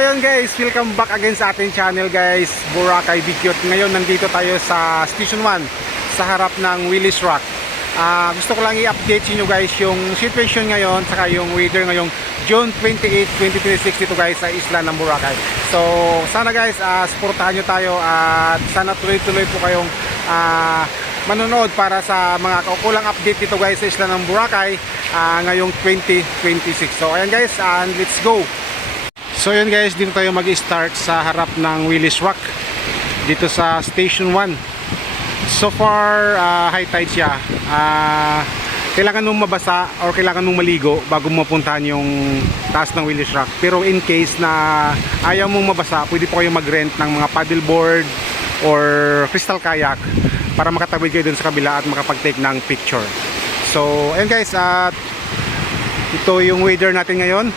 ayun guys, welcome back again sa ating channel guys, Boracay Bikyot. Ngayon nandito tayo sa Station 1 sa harap ng Willis Rock. Gusto ko lang i-update sa inyo guys yung situation ngayon saka yung weather ngayong June 28, 2026 dito guys sa isla ng Boracay. So sana guys, suportahan nyo tayo at sana tuloy-tuloy po kayong manonood para sa mga kaukulang update dito guys sa isla ng Boracay ngayong 2026. So ayan guys, and let's go. So yun guys, dito tayo mag-start sa harap ng Willis Rock dito sa Station 1. So far high tide siya. Kailangan mong mabasa or kailangan mong maligo bago mapuntahan yung taas ng Willis Rock. Pero in case na ayaw mong mabasa, pwede po kayo mag-rent ng mga paddleboard or crystal kayak para makatawid kayo dun sa kabila at makapag-take ng picture. So ayan guys, ito yung weather natin ngayon.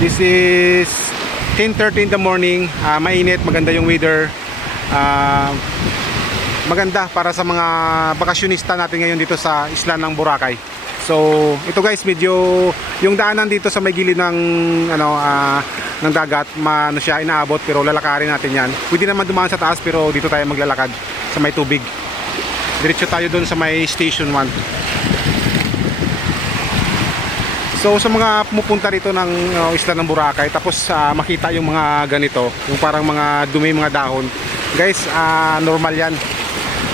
This is 10:30 in the morning. Mainit, maganda yung weather. Maganda para sa mga bakasyonista natin ngayon dito sa isla ng Boracay. So ito guys, medyo yung daanan dito sa may gilid ng ng dagat, siya inaabot, pero lalakarin natin yan. Pwede naman dumaan sa taas pero dito tayo maglalakad sa may tubig. Diretso tayo doon sa may Station 1. So sa mga pumupunta rito ng isla ng Boracay tapos makita yung mga ganito, yung parang mga dumi, mga dahon, guys, normal yan.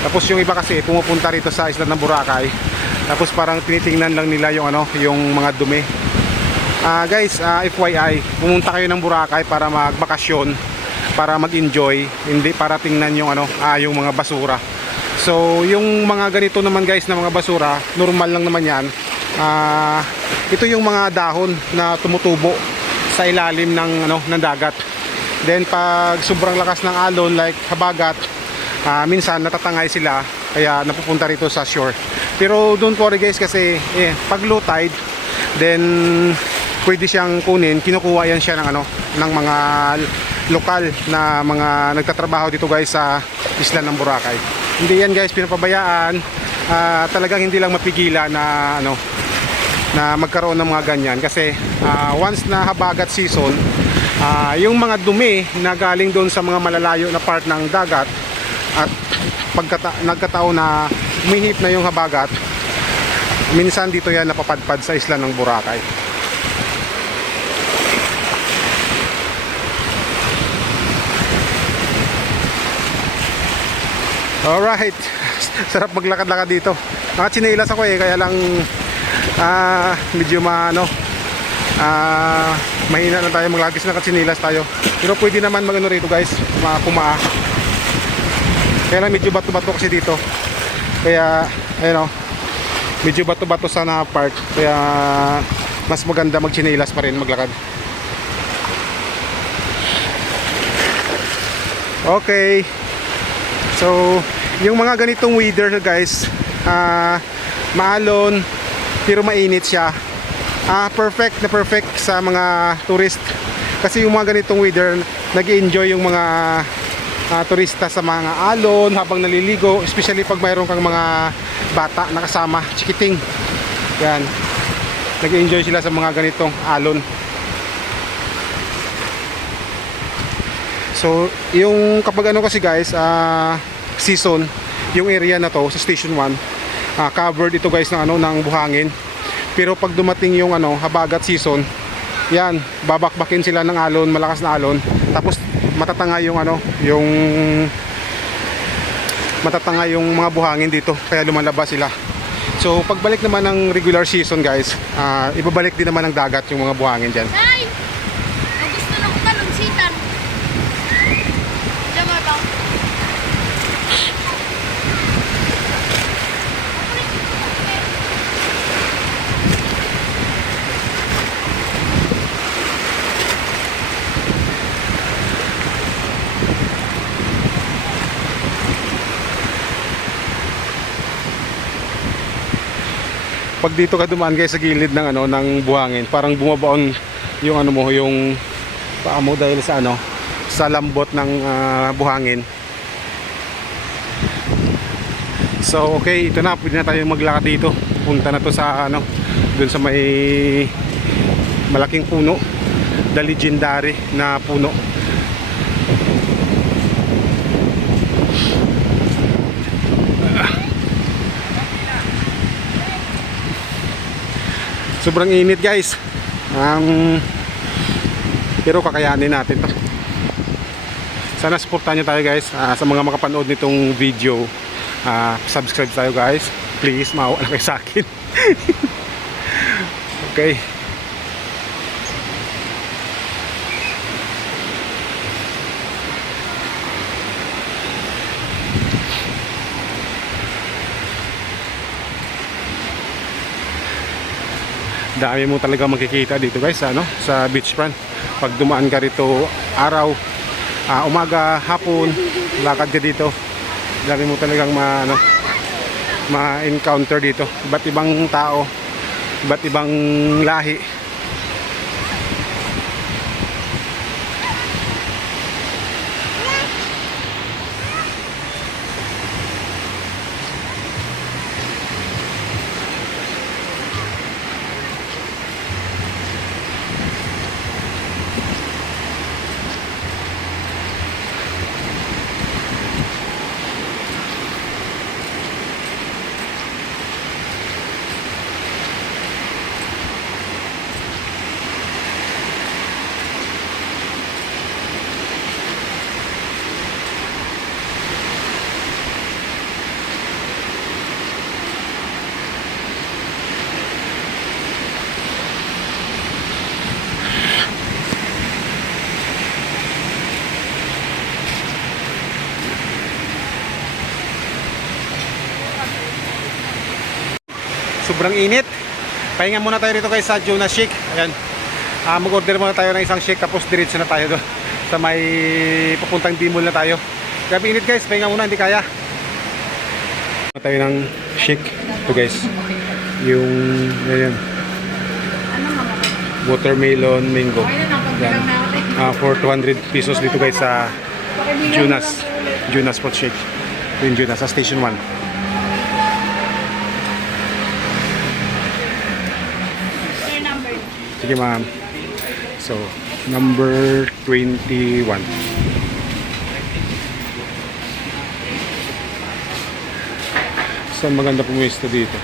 Tapos yung iba kasi pumupunta rito sa isla ng Boracay tapos parang tinitingnan lang nila yung yung mga dumi. Guys, FYI, pumunta kayo ng Boracay para magbakasyon, para mag-enjoy, hindi para tingnan yung yung mga basura. So yung mga ganito naman guys na mga basura, normal lang naman yan. Ito yung mga dahon na tumutubo sa ilalim ng dagat. Then pag sobrang lakas ng alon like habagat, minsan natatangay sila kaya napupunta rito sa shore. Pero don't worry guys, kasi pag low tide, then pwede siyang kunin, kinukuha yan siya ng mga lokal na mga nagtatrabaho dito guys sa isla ng Boracay. Hindi yan guys pinapabayaan. Talagang hindi lang mapigilan na magkaroon ng mga ganyan kasi once na habagat season, yung mga dumi na galing doon sa mga malalayo na part ng dagat at nagkataon na umihip na yung habagat, minsan dito yan napapadpad sa isla ng Boracay. Alright, sarap maglakad-lakad dito. Nakatsinelas ako kaya lang medyo mahina na tayo maglagis na katsinilas tayo. Pero pwede naman rito guys, pumaa. Kaya lang medyo bato-bato kasi dito. Kaya medyo bato-bato sana part. Kaya mas maganda magtsinilas pa rin maglakad. Okay. So yung mga ganitong weather guys, maalon pero mainit siya, perfect na perfect sa mga tourist. Kasi yung mga ganitong weather, nag-enjoy yung mga turista sa mga alon habang naliligo, especially pag mayroon kang mga bata na kasama, chikiting. Yan, nag-enjoy sila sa mga ganitong alon. So yung kapag kasi guys, season, yung area na to sa Station 1, covered ito guys ng buhangin. Pero pag dumating yung habagat season, yan, babakbakin sila ng alon, malakas na alon. Tapos matatanga yung matatanga yung mga buhangin dito, kaya lumalabas sila. So pagbalik naman ng regular season guys, ibabalik din naman ng dagat yung mga buhangin dyan. Gusto na ko talunsitan. Diyan ba? Pag dito ka dumaan guys sa gilid ng buhangin, parang bumabaon yung yung paa mo dahil sa sa lambot ng buhangin. So okay, ito na, pwede na tayo maglakad dito. Punta na to sa dun sa may malaking puno. the legendary na puno. Sobrang init guys. Pero kakayanin natin to. Sana supportahan nyo tayo guys. Sa mga makapanood nitong video, subscribe tayo guys. Please, maawa na kayo sa akin. Okay. Dami mo talaga makikita dito guys, sa beachfront. Pag dumaan ka rito araw, umaga, hapon, lakad ka dito, dami mo talagang ma-encounter dito. Iba't ibang tao, iba't ibang lahi. Sobrang init. Pahinga muna tayo dito guys sa Jonas Shake. Ayan. Mag-order muna tayo ng isang shake tapos diretso na tayo doon. Sa may papuntang Dimol na tayo. Grabe init guys. Pahinga muna, hindi kaya. Tayo ng shake. Ito guys. Yung ayan. Watermelon mango. Yan. For 200 pesos dito guys sa Jonas Fruit Shake. Yung Jonas sa Station 1. Sige ma'am. So, number 21. So, maganda pumuwisto dito.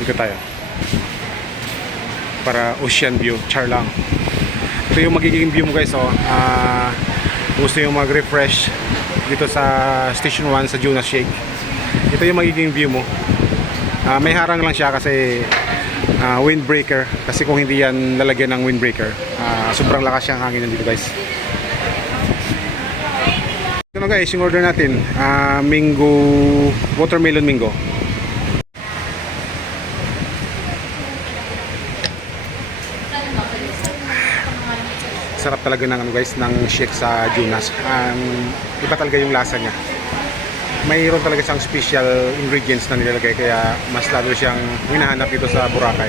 Dito tayo. Para ocean view, char lang. Ito yung magiging view mo guys, oh. Gusto yung mag-refresh dito sa Station 1 sa Jonas Shake. Ito yung magiging view mo. May harang lang siya kasi windbreaker. Kasi kung hindi yan lalagyan ng windbreaker, sobrang lakas siyang hangin dito guys. Ito na guys, yung order natin, mango, watermelon mango. Sarap talaga ng guys, ng shake sa Jonas. Iba talaga yung lasa niya. Mayroon talaga siyang special ingredients na nilalagay, kaya mas lalo siyang hinahanap dito sa Boracay.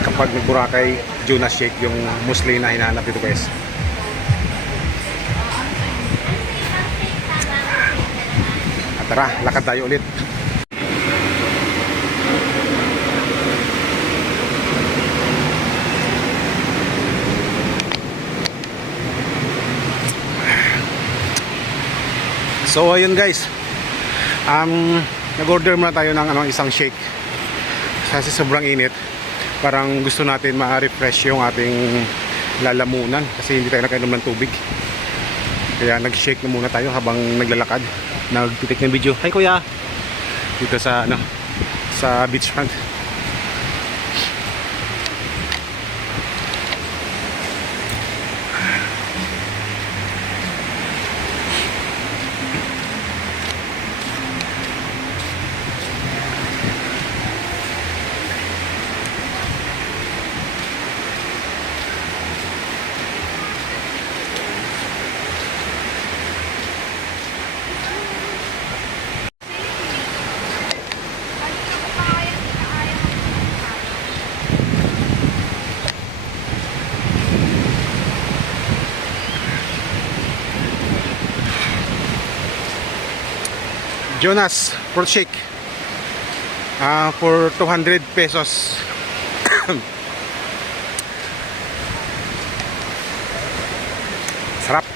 Kapag Boracay, Jonas Shake yung mostly na hinahanap dito guys. At tara, lakad tayo ulit. So ayun guys, nag-order muna tayo ng isang shake kasi sobrang init. Parang gusto natin ma-refresh yung ating lalamunan kasi hindi tayo nakainom ng tubig. Kaya nag-shake na muna tayo habang naglalakad, nagtitik ng video. Hi kuya! Dito sa sa beachfront. Jonas Fruit Shake. For 200 pesos. Sarap.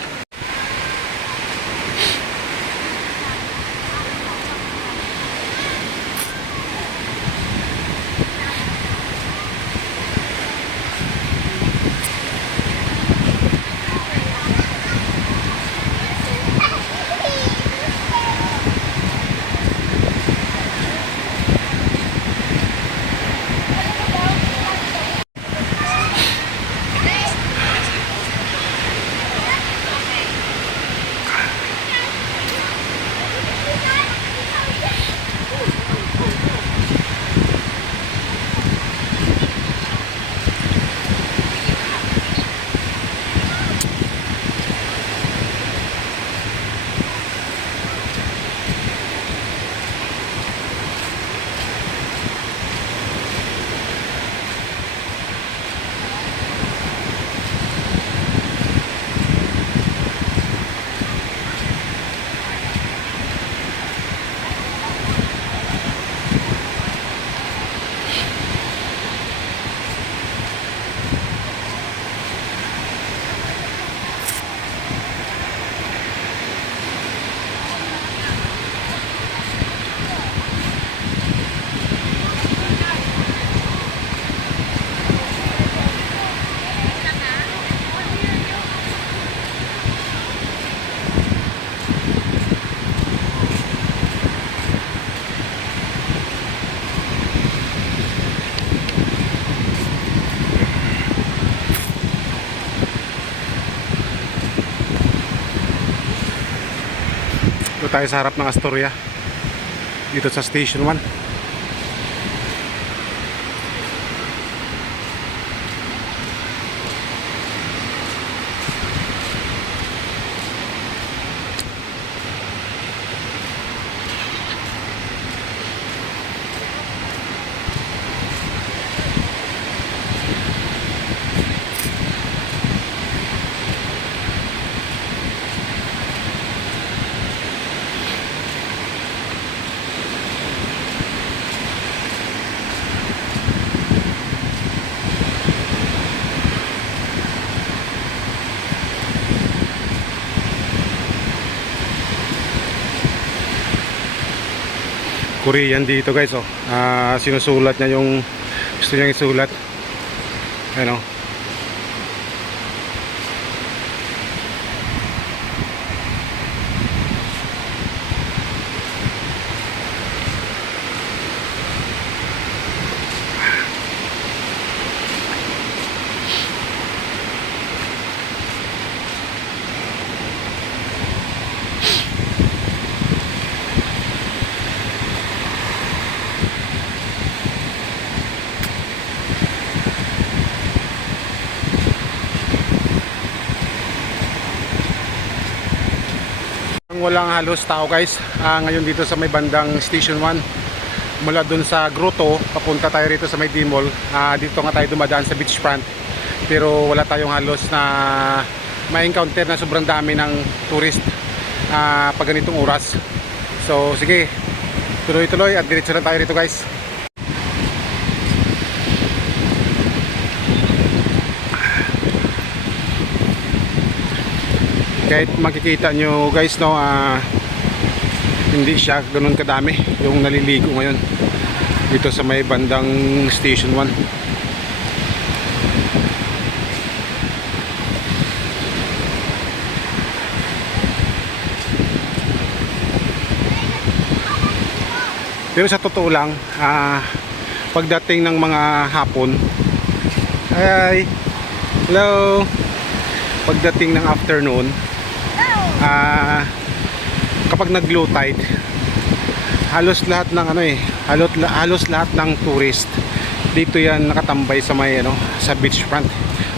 Ito tayo sa harap ng Astoria. Dito sa Station 1. Korean dito guys, oh. Sinusulat niya yung gusto niyang isulat. Ano? Walang halos tao guys ngayon dito sa may bandang Station 1. Mula dun sa grotto papunta tayo rito sa may D-Mall. Dito nga tayo dumadaan sa beachfront, pero wala tayong halos na ma-encounter na sobrang dami ng tourist pag ganitong oras. So sige, tuloy-tuloy at diretso na tayo rito guys. Kahit makikita nyo guys, no, hindi siya ganoon kadami yung naliligo ngayon dito sa may bandang Station 1. Pero sa totoo lang, pagdating ng mga hapon, hi, hello, pagdating ng afternoon, kapag nag low tide, halos lahat ng halos lahat ng tourist dito yan nakatambay sa may sa beachfront,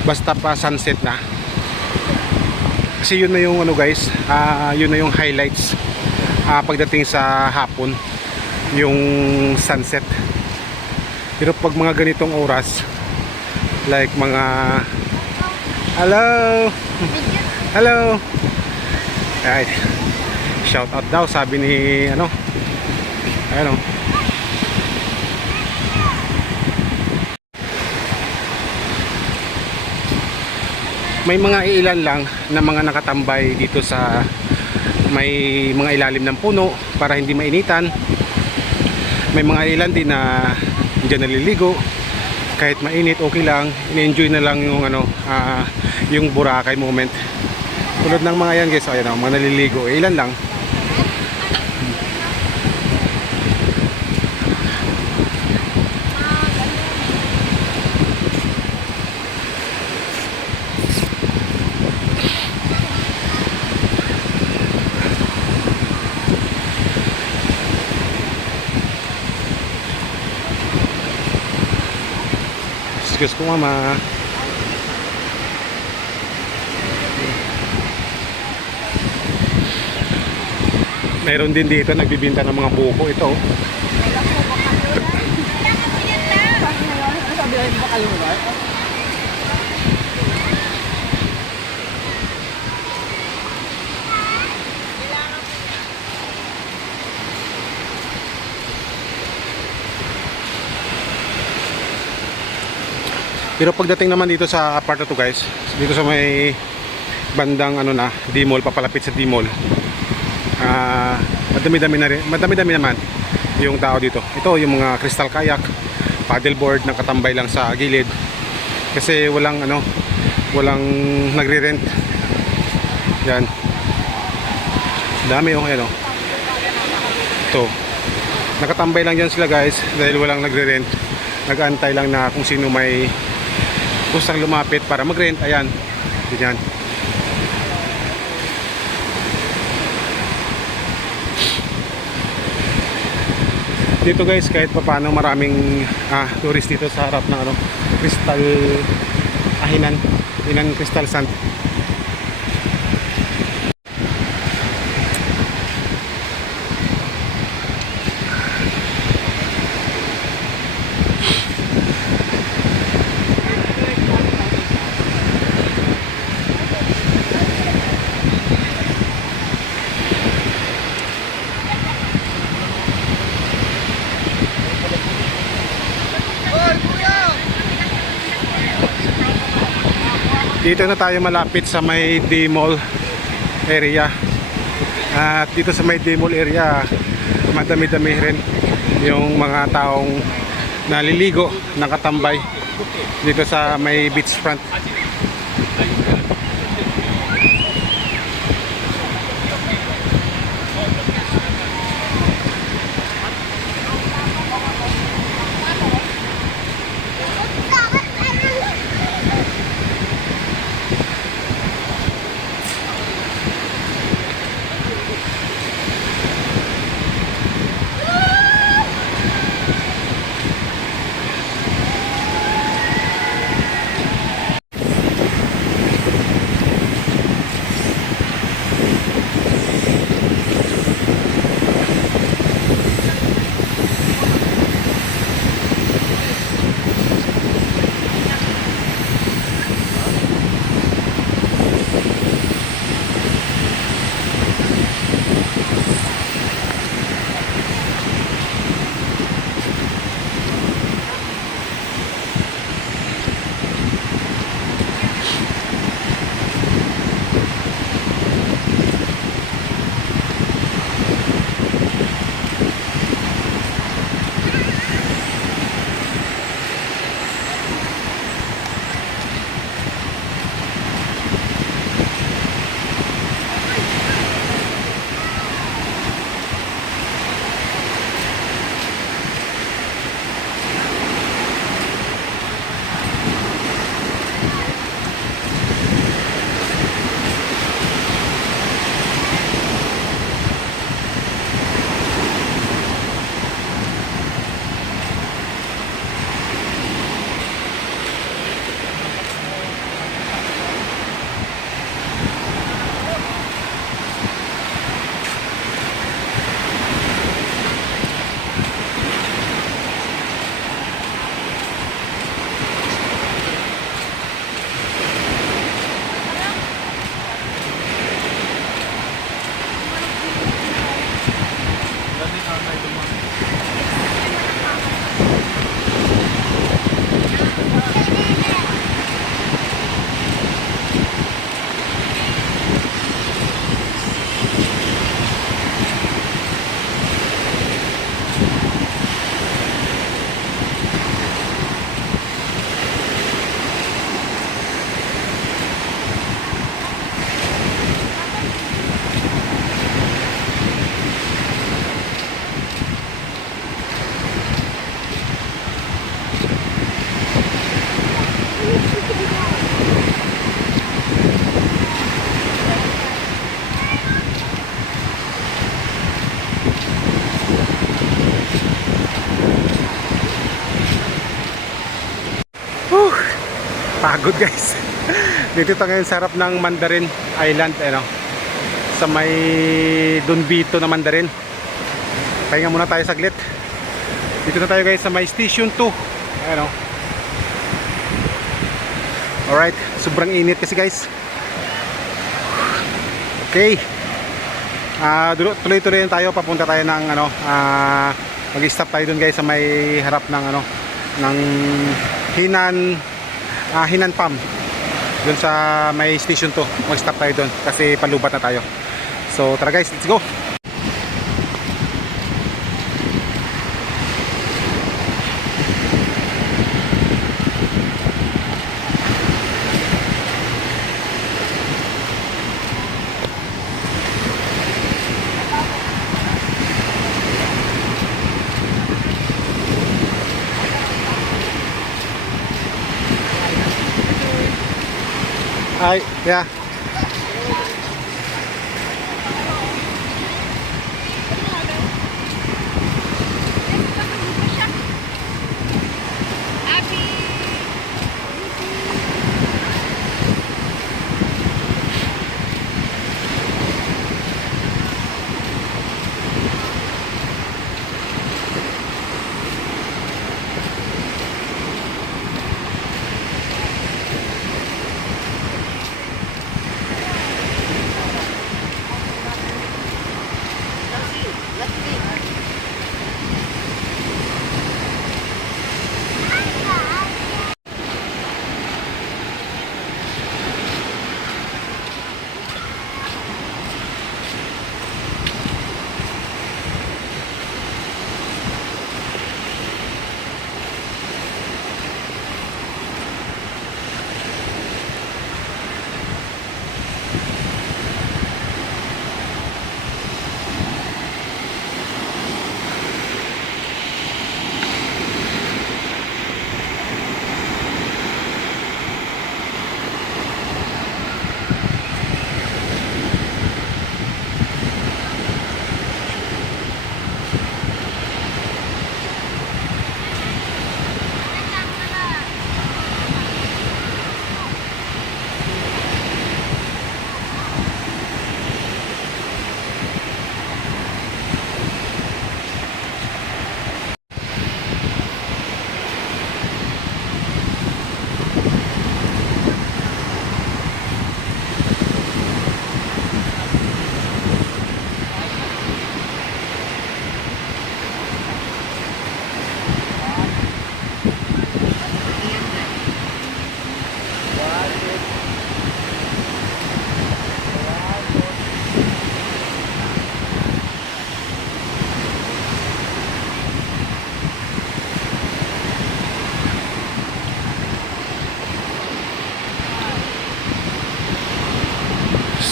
basta pa sunset na. Kasi yun na yung guys, yun na yung highlights pagdating sa hapon, yung sunset. Pero pag mga ganitong oras, like mga hello, hello, right, shout out daw sabi ni May mga ilan lang na mga nakatambay dito sa may mga ilalim ng puno para hindi mainitan. May mga ilan din na diyan naliligo. Kahit mainit, okay lang. Ini-enjoy na lang yung yung Boracay moment. Tulad ng mga yan guys, ayan, mga naliligo. Ilan lang. Excuse ko mama. Meron din dito nagbibinta ng mga buko ito. Pero pagdating naman dito sa part na to guys, dito sa may bandang D-Mall, papalapit sa D-Mall. Madami-dami na rin, madami-dami naman yung tao dito. Ito yung mga crystal kayak, paddleboard na katambay lang sa gilid. Kasi walang walang nagre-rent. Yan. Dami ayan. Ito. Nakatambay lang diyan sila guys dahil walang nagre-rent. Nag-aantay lang na kung sino may gustong lumapit para mag-rent. Ayan. Diyan. Dito guys, kahit papaano maraming tourist dito sa harap ng Crystal Hinan Crystal Sand. Dito na tayo malapit sa may D-Mall area. At dito sa may D-Mall area, madami-dami rin yung mga taong naliligo, nakatambay dito sa may beach front. pagod guys. Dito tayo ngayon sa harap ng Mandarin Island, ano, sa may Don Vito na Mandarin. Pahinga muna tayo saglit. Dito na tayo guys sa may Station 2. Ano. Alright, sobrang init kasi guys. Okay. Tuloy-tuloy na tayo, papunta tayo ng ano, mag-stop tayo dun guys sa may harap ng ano, ng Hinan Palm. Dun sa may Station 2. Mag-stop tayo dun kasi palubat na tayo. So tara guys, let's go. Hi, yeah.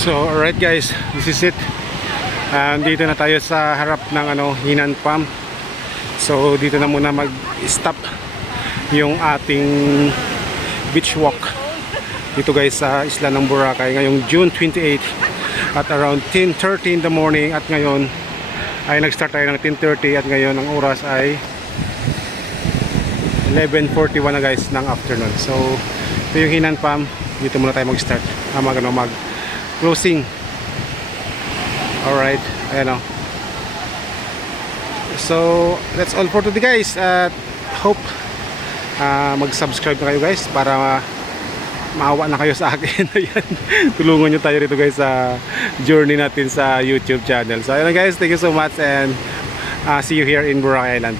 So alright guys, this is it. Dito na tayo sa harap ng ano, Hinan Palm. So dito na muna mag-stop yung ating beach walk dito guys sa isla ng Boracay ngayong June 28 at around 10:30 in the morning. At ngayon ay nag-start tayo ng 10:30 at ngayon ang oras ay 11:41 na guys ng afternoon. So ito yung Hinan Palm. Dito muna tayo mag-start, mag-closing. Alright, ayan o. So that's all for today guys. At hope mag-subscribe na kayo guys para maawa na kayo sa akin. Ayan. Tulungan nyo tayo rito guys sa journey natin sa YouTube channel. So ayan guys, thank you so much and see you here in Boracay Island.